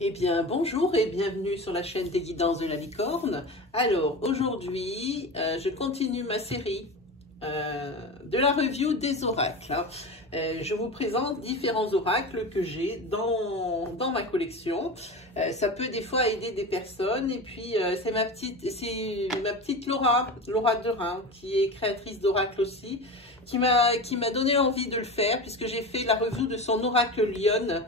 Eh bien, bonjour et bienvenue sur la chaîne des guidances de la licorne. Alors, aujourd'hui, je continue ma série de la review des oracles. Je vous présente différents oracles que j'ai dans ma collection. Ça peut des fois aider des personnes. Et puis, c'est ma petite Laura de Reims, qui est créatrice d'oracles aussi, qui m'a donné envie de le faire, puisque j'ai fait la review de son oracle Lyon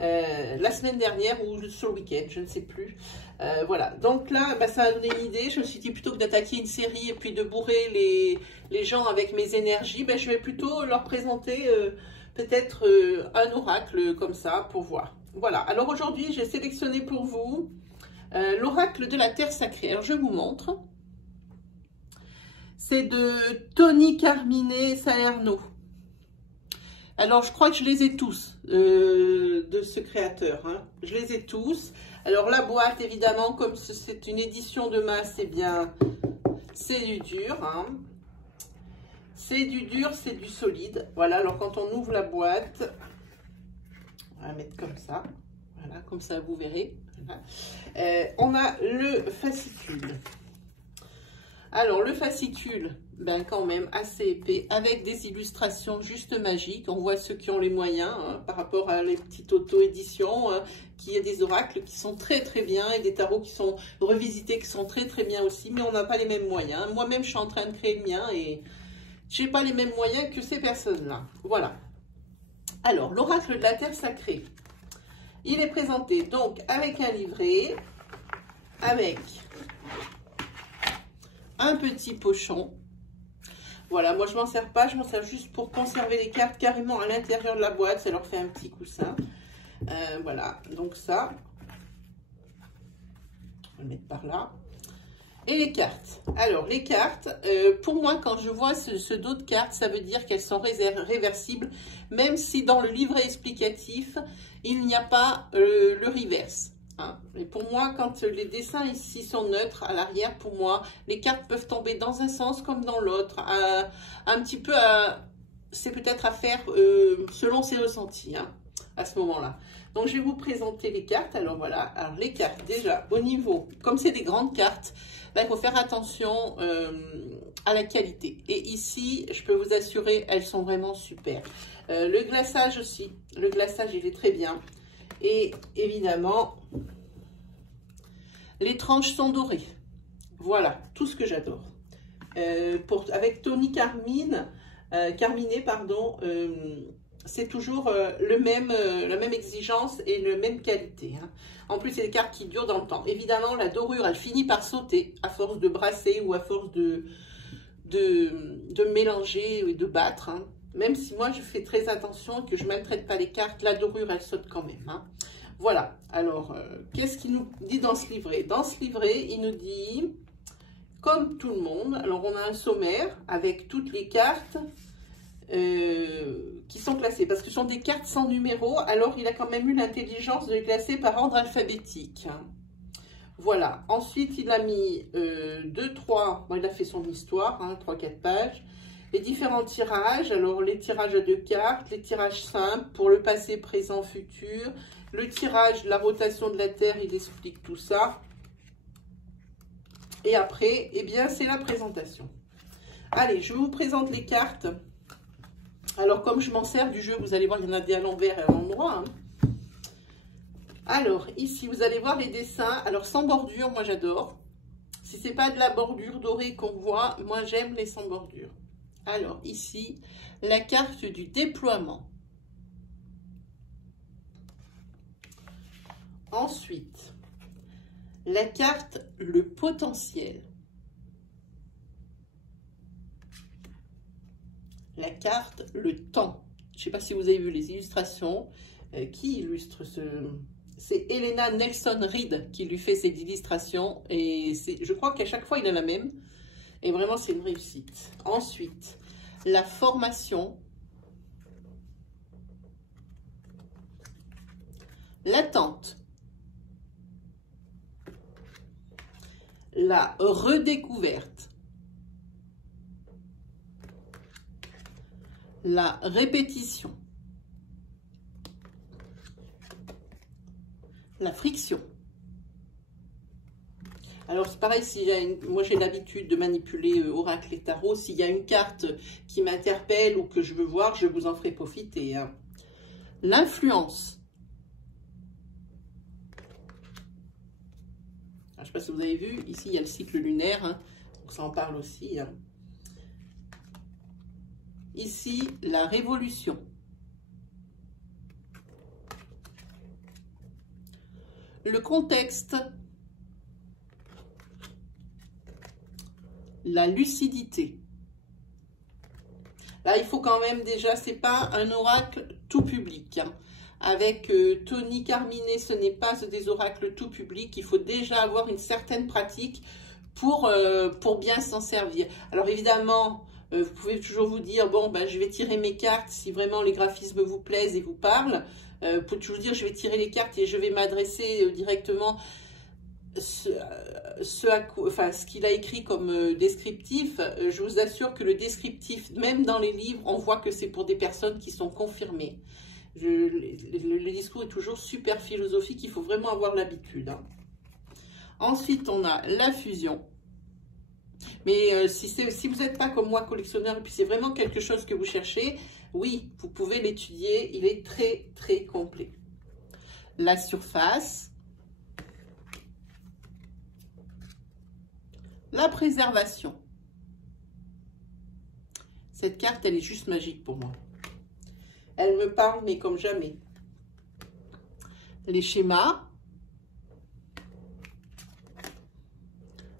la semaine dernière ou sur le week-end, je ne sais plus. Voilà, donc là, ça a donné une idée. Je me suis dit, plutôt que d'attaquer une série et puis de bourrer les gens avec mes énergies, je vais plutôt leur présenter peut-être un oracle comme ça pour voir. Voilà, alors aujourd'hui, j'ai sélectionné pour vous l'oracle de la terre sacrée. Alors, je vous montre. C'est de Tony Carmine Salerno. Alors, je crois que je les ai tous de ce créateur. Hein. Je les ai tous. Alors, la boîte, évidemment, comme c'est une édition de masse, eh bien, c'est du dur. Hein. C'est du dur, c'est du solide. Voilà, alors quand on ouvre la boîte, on va mettre comme ça. Voilà, comme ça, vous verrez. Voilà. On a le fascicule. Alors, le fascicule, quand même assez épais, avec des illustrations juste magiques. On voit ceux qui ont les moyens, hein, par rapport à les petites auto-éditions, qu'il y a des oracles qui sont très très bien, et des tarots qui sont revisités, qui sont très très bien aussi, mais on n'a pas les mêmes moyens. Moi-même, je suis en train de créer le mien, et je n'ai pas les mêmes moyens que ces personnes-là. Voilà. Alors, l'oracle de la terre sacrée, il est présenté donc avec un livret, avec un petit pochon. Voilà, moi je m'en sers pas, je m'en sers juste pour conserver les cartes carrément à l'intérieur de la boîte, ça leur fait un petit coussin. Voilà, donc ça, on va le mettre par là. Et les cartes. Alors, les cartes, pour moi, quand je vois ce dos de cartes, ça veut dire qu'elles sont réversibles, même si dans le livret explicatif, il n'y a pas le reverse. Hein. Et pour moi, quand les dessins ici sont neutres à l'arrière, pour moi, les cartes peuvent tomber dans un sens comme dans l'autre. Un petit peu, c'est peut-être à faire selon ses ressentis, hein, à ce moment-là. Donc, je vais vous présenter les cartes. Alors, voilà. Alors, les cartes, déjà, au niveau, comme c'est des grandes cartes, il faut faire attention à la qualité. Et ici, je peux vous assurer, elles sont vraiment super. Le glaçage aussi. Le glaçage, il est très bien. Et évidemment, les tranches sont dorées. Voilà, tout ce que j'adore. Avec Tony Carmine, c'est toujours la même exigence et la même qualité. Hein. En plus, c'est des cartes qui durent dans le temps. Évidemment, la dorure, elle finit par sauter à force de brasser ou à force de mélanger et de battre. Hein. Même si moi, je fais très attention que je ne maltraite pas les cartes, la dorure, elle saute quand même. Hein. Voilà. Alors, qu'est-ce qu'il nous dit dans ce livret? Dans ce livret, il nous dit, comme tout le monde, alors on a un sommaire avec toutes les cartes qui sont classées, parce que ce sont des cartes sans numéro, alors il a quand même eu l'intelligence de les classer par ordre alphabétique. Hein. Voilà. Ensuite, il a mis 2-3, il a fait son histoire, hein, 3-4 pages. Les différents tirages, alors les tirages à 2 cartes, les tirages simples pour le passé, présent, futur. Le tirage, la rotation de la Terre, il explique tout ça. Et après, eh bien, c'est la présentation. Allez, je vous présente les cartes. Alors, comme je m'en sers du jeu, vous allez voir, il y en a des à l'envers et à l'endroit. Hein. Alors, ici, vous allez voir les dessins. Alors, sans bordure, moi, j'adore. Si c'est pas de la bordure dorée qu'on voit, moi, j'aime les sans bordure. Alors, ici, la carte du déploiement. Ensuite, la carte le potentiel. La carte le temps. Je ne sais pas si vous avez vu les illustrations. Qui illustre ce... C'est Elena Nelson Reed qui lui fait ces illustrations. Et je crois qu'à chaque fois, il a la même. Et vraiment, c'est une réussite. Ensuite, la formation. L'attente. La redécouverte. La répétition. la friction. Alors, c'est pareil, si moi j'ai l'habitude de manipuler oracle et tarot. S'il y a une carte qui m'interpelle ou que je veux voir, je vous en ferai profiter. Hein. L'influence. Je ne sais pas si vous avez vu, ici il y a le cycle lunaire, hein, donc ça en parle aussi. Hein. Ici, la révolution. Le contexte. La lucidité. Là, il faut quand même déjà, c'est pas un oracle tout public. Hein. Avec Tony Carminet, ce n'est pas des oracles tout public. Il faut déjà avoir une certaine pratique pour bien s'en servir. Alors évidemment, vous pouvez toujours vous dire, bon, ben, je vais tirer mes cartes si vraiment les graphismes vous plaisent et vous parlent. Vous pouvez toujours dire, je vais tirer les cartes et je vais m'adresser directement ce qu'il a écrit comme descriptif. Je vous assure que le descriptif, même dans les livres, on voit que c'est pour des personnes qui sont confirmées. Le discours est toujours super philosophique, il faut vraiment avoir l'habitude. Hein. Ensuite, on a la fusion. Mais si vous n'êtes pas comme moi collectionneur et puis c'est vraiment quelque chose que vous cherchez, oui, vous pouvez l'étudier, il est très très complet. La surface. La préservation. Cette carte, elle est juste magique pour moi. Elle me parle, mais comme jamais. Les schémas.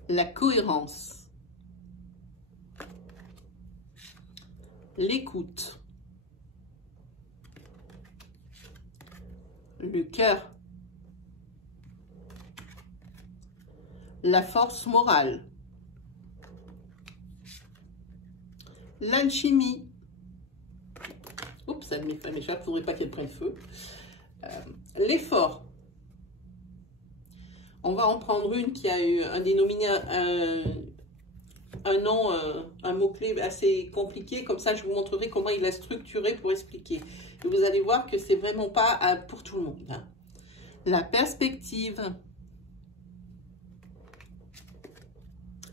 La cohérence. L'écoute. Le cœur. La force morale. L'alchimie. Oups, ça m'échappe, il ne faudrait pas qu'elle prenne feu. L'effort. On va en prendre une qui a eu un dénominé, un nom, un mot-clé assez compliqué. Comme ça, je vous montrerai comment il a structuré pour expliquer. Et vous allez voir que c'est vraiment pas pour tout le monde. Hein. La perspective.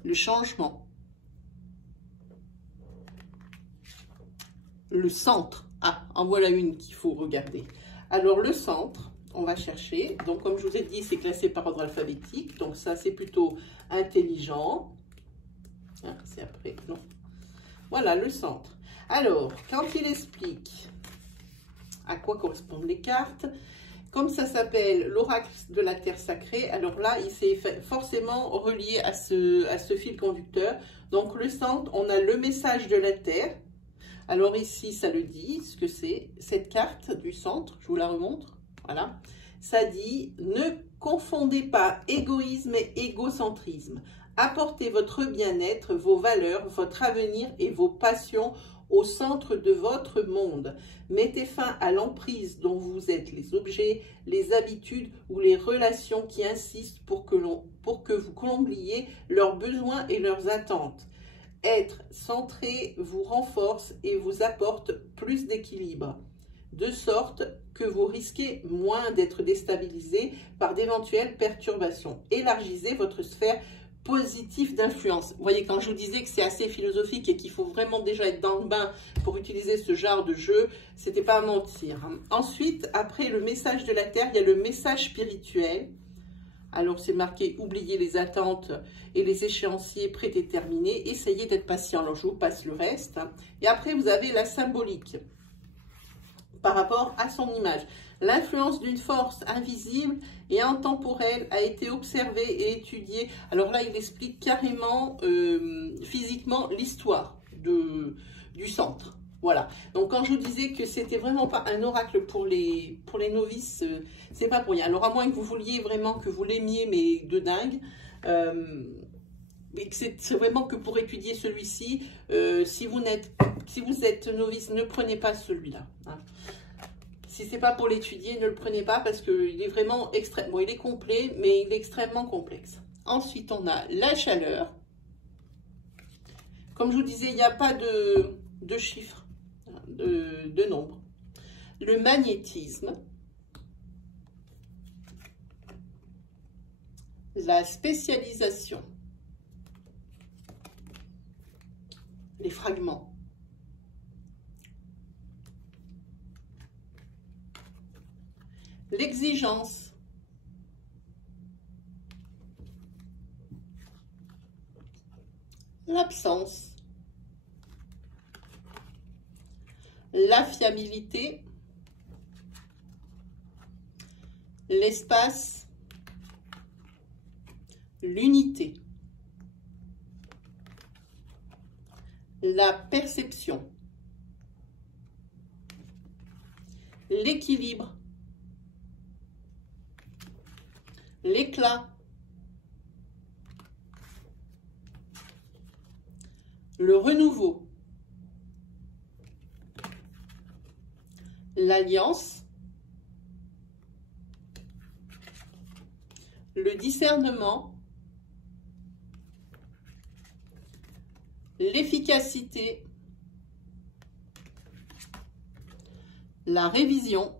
Le changement. Le centre. Ah, en voilà une qu'il faut regarder. Alors, le centre, on va chercher. Donc, comme je vous ai dit, c'est classé par ordre alphabétique. Donc, ça, c'est plutôt intelligent. Ah, c'est après, non. Voilà, le centre. Alors, quand il explique à quoi correspondent les cartes, comme ça s'appelle l'oracle de la terre sacrée, alors là, il s'est forcément relié à ce fil conducteur. Donc, le centre, on a le message de la terre. Alors ici, ça le dit, ce que c'est, cette carte du centre, je vous la remontre, voilà. Ça dit, ne confondez pas égoïsme et égocentrisme. Apportez votre bien-être, vos valeurs, votre avenir et vos passions au centre de votre monde. Mettez fin à l'emprise dont vous êtes les objets, les habitudes ou les relations qui insistent pour que vous combliez leurs besoins et leurs attentes. Être centré vous renforce et vous apporte plus d'équilibre, de sorte que vous risquez moins d'être déstabilisé par d'éventuelles perturbations. Élargissez votre sphère positive d'influence. Vous voyez, quand je vous disais que c'est assez philosophique et qu'il faut vraiment déjà être dans le bain pour utiliser ce genre de jeu, c'était pas à mentir. Ensuite, après le message de la Terre, il y a le message spirituel. Alors, c'est marqué « Oubliez les attentes et les échéanciers prédéterminés. Essayez d'être patient. » Alors, je vous passe le reste. Et après, vous avez la symbolique par rapport à son image. L'influence d'une force invisible et intemporelle a été observée et étudiée. Alors là, il explique carrément physiquement l'histoire du centre. Voilà. Donc, quand je vous disais que c'était vraiment pas un oracle pour les novices, c'est pas pour rien. Alors, à moins que vous vouliez vraiment, que vous l'aimiez, mais de dingue, mais c'est vraiment que pour étudier celui-ci, si vous êtes novice, ne prenez pas celui-là. Hein. Si c'est pas pour l'étudier, ne le prenez pas parce qu'il est vraiment extrêmement, bon, il est complet, mais il est extrêmement complexe. Ensuite, on a la chaleur. Comme je vous disais, il n'y a pas de chiffres. De nombre. Le magnétisme. la spécialisation, les fragments, l'exigence, l'absence, la fiabilité, l'espace, l'unité, la perception, l'équilibre, l'éclat, le renouveau, l'alliance, le discernement, l'efficacité, la révision,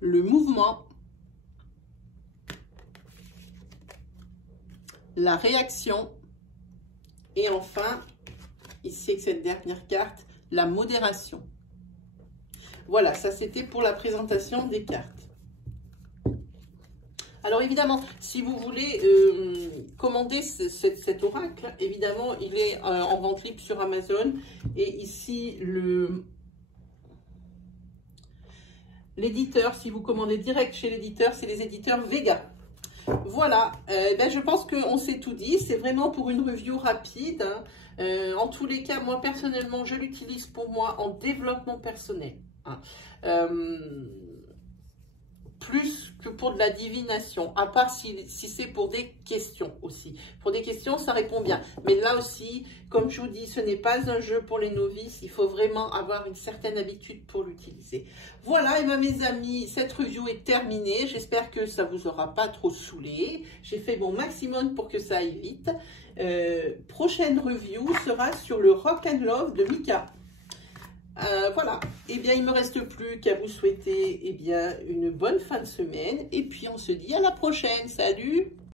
le mouvement, la réaction et enfin, ici avec cette dernière carte, la modération. Voilà, ça c'était pour la présentation des cartes. Alors évidemment, si vous voulez commander cet oracle, évidemment, il est en vente libre sur Amazon. Et ici, l'éditeur, si vous commandez direct chez l'éditeur, c'est les éditeurs Vega. Voilà, je pense qu'on s'est tout dit. C'est vraiment pour une review rapide. Hein. En tous les cas, moi personnellement, je l'utilise pour moi en développement personnel. Hein. Plus que pour de la divination, à part si c'est pour des questions aussi. Pour des questions, ça répond bien. Mais là aussi, comme je vous dis, ce n'est pas un jeu pour les novices. Il faut vraiment avoir une certaine habitude pour l'utiliser. Voilà, et bien mes amis, cette review est terminée. J'espère que ça vous aura pas trop saoulé. J'ai fait mon maximum pour que ça aille vite. Prochaine review sera sur le Rock and Love de Mika. Voilà, et bien il ne me reste plus qu'à vous souhaiter une bonne fin de semaine et puis on se dit à la prochaine, salut!